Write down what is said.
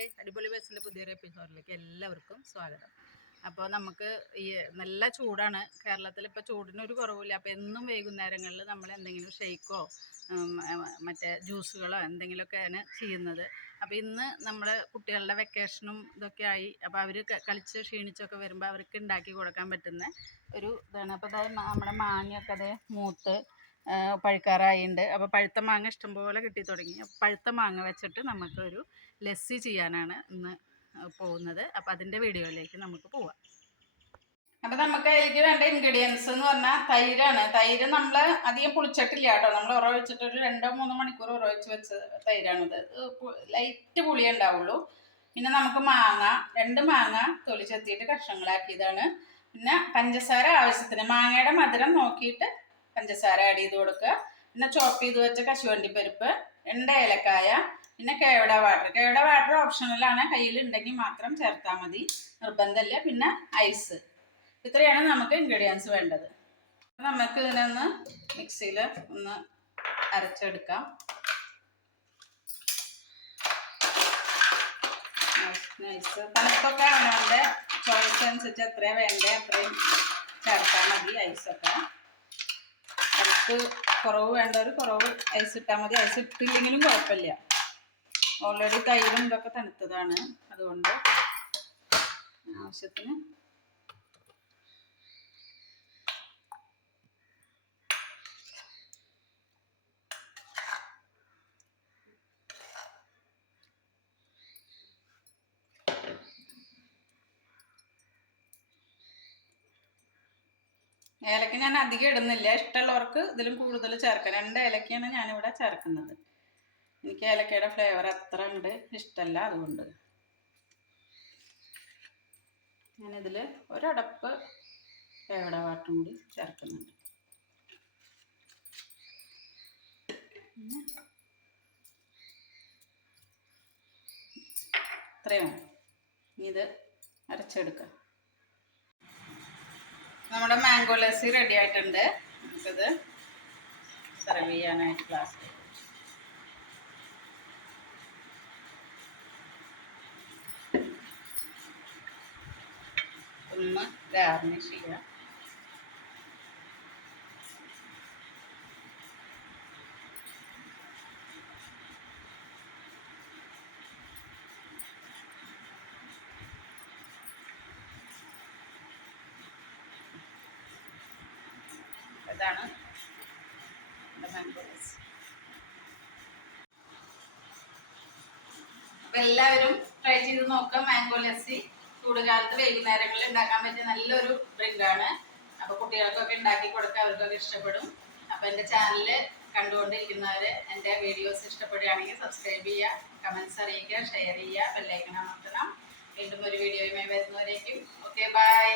Hi അടിപൊളി ബസ്സിന്റെ പുതിയൊരു എപ്പിസോഡിലേക്ക് എല്ലാവർക്കും സ്വാഗതം. അപ്പോൾ നമുക്ക് ഈ നല്ല ചൂടാണ്. കേരളത്തിൽ ഇപ്പോൾ ഒരു കുറവില്ല അപ്പോൾ എന്നും വൈകുന്നേരങ്ങളിൽ നമ്മൾ എന്തെങ്കിലും ഷെയ്ക്കോ മറ്റേ ജ്യൂസുകളോ എന്തെങ്കിലുമൊക്കെയാണ് ചെയ്യുന്നത്. അപ്പോൾ ഇന്ന് നമ്മുടെ കുട്ടികളുടെ വെക്കേഷനും ഇതൊക്കെ ആയി. അപ്പോൾ അവർ കളിച്ച് ക്ഷീണിച്ചൊക്കെ വരുമ്പോൾ അവർക്ക് ഉണ്ടാക്കി കൊടുക്കാൻ പറ്റുന്ന ഒരു ഇതാണ്. അപ്പോൾ അതായത് നമ്മുടെ മാങ്ങയൊക്കെ അതേ മൂത്ത് പഴുക്കാറായിട്ടുണ്ട് അപ്പോൾ പഴുത്ത മാങ്ങ ഇഷ്ടംപോലെ കിട്ടി തുടങ്ങി. പഴുത്ത മാങ്ങ വെച്ചിട്ട് നമുക്കൊരു ലസ്സി ചെയ്യാനാണ് ഇന്ന് പോകുന്നത്. അപ്പോൾ അതിന്റെ വീഡിയോയിലേക്ക് നമുക്ക് പോവാം. അപ്പോൾ നമുക്ക് അതിലേക്ക് വേണ്ട ഇൻഗ്രീഡിയൻസ് എന്ന് പറഞ്ഞാൽ തൈരാണ്. തൈര് നമ്മൾ അധികം പുളിച്ചിട്ടില്ല കേട്ടോ. നമ്മൾ ഉറ വെച്ചിട്ട് ഒരു രണ്ടോ മൂന്നോ മണിക്കൂർ ഉറവിച്ച് വെച്ച തൈരാണിത്. ലൈറ്റ് പുളി ഉണ്ടാവുള്ളൂ. പിന്നെ നമുക്ക് മാങ്ങ രണ്ട് മാങ്ങ തൊലിച്ചെത്തിയിട്ട് കഷ്ണങ്ങളാക്കിയതാണ്. പിന്നെ പഞ്ചസാര ആവശ്യത്തിന്. മാങ്ങയുടെ മധുരം നോക്കിയിട്ട് പഞ്ചസാര ആഡ് ചെയ്ത് കൊടുക്കുക. പിന്നെ ചോപ്പ് ചെയ്ത് വെച്ച കശുവണ്ടി പരിപ്പ് രണ്ട് ഏലക്കായ പിന്നെ കേവട വാട്ടർ കേവട വാട്ടർ ഓപ്ഷണലാണ് കയ്യിൽ ഉണ്ടെങ്കിൽ മാത്രം ചേർത്താൽ മതി. നിർബന്ധമില്ല. പിന്നെ ഐസ് ഇത്രയാണ് നമുക്ക് ഇൻഗ്രീഡിയൻസ് വേണ്ടത്. നമുക്ക് ഇതിനൊന്ന് മിക്സിയിൽ ഒന്ന് അരച്ചെടുക്കാം. നൈസ് തണുപ്പൊക്കെ അവനവന്റെ ചോയ്സ് അനുസരിച്ച് എത്രയാണ് വേണ്ടത് അത്രയും ചേർത്താൽ മതി ഐസൊക്കെ തണുപ്പ് കുറവ് ഒരു കുറവ് ഐസ് ഇട്ടാൽ മതി. ഐസ് ഇട്ടില്ലെങ്കിലും കുഴപ്പമില്ല. ഓൾറെഡി തൈരും ഇതൊക്കെ തണുത്തതാണ്. അതുകൊണ്ട് ആവശ്യത്തിന് ഏലക്ക ഞാൻ അധികം ഇടുന്നില്ല. ഇഷ്ടമുള്ളവർക്ക് ഇതിലും കൂടുതൽ ചേർക്കാം. രണ്ട് ഏലക്കയാണ് ഞാനിവിടെ ചേർക്കുന്നത്. എനിക്ക് ഏലക്കയുടെ ഫ്ലേവർ അത്ര ഉണ്ട്. ഇഷ്ടമല്ല അതുകൊണ്ട്. ഞാനിതിൽ ഒരടപ്പ് ഏവട വാട്ടും കൂടി ചേർക്കുന്നുണ്ട്. ഇത്രയും ഇത് അരച്ചെടുക്കാം. നമ്മുടെ മാംഗോ ലസ്സി റെഡി ആയിട്ടുണ്ട്. നമുക്കിത് സെർവ് ചെയ്യാനായിട്ട് ഗ്ലാസ് ഒന്ന് ഗാർണിഷ് ചെയ്യാം. ഇതാണ് അപ്പൊ എല്ലാവരും ട്രൈ ചെയ്ത് നോക്കാം. മാംഗോ ലസ്സി ചൂടുകാലത്ത് വൈകുന്നേരങ്ങളിൽ ഉണ്ടാക്കാൻ പറ്റിയ നല്ലൊരു ഡ്രിങ്ക് ആണ്. അപ്പൊ കുട്ടികൾക്കൊക്കെ ഉണ്ടാക്കി കൊടുക്കാൻ അവർക്കൊക്കെ ഇഷ്ടപ്പെടും. അപ്പൊ എന്റെ ചാനൽ കണ്ടുകൊണ്ടിരിക്കുന്നവര് എന്റെ വീഡിയോസ് ഇഷ്ടപ്പെടുകയാണെങ്കിൽ സബ്സ്ക്രൈബ് ചെയ്യുക കമന്റ്സ് അറിയിക്കുക ഷെയർ ചെയ്യുക ബെല്ലൈക്കൺ അമർത്തണം. വീണ്ടും ഒരു വീഡിയോയുമായി വരുന്നവരേക്കും. Okay bye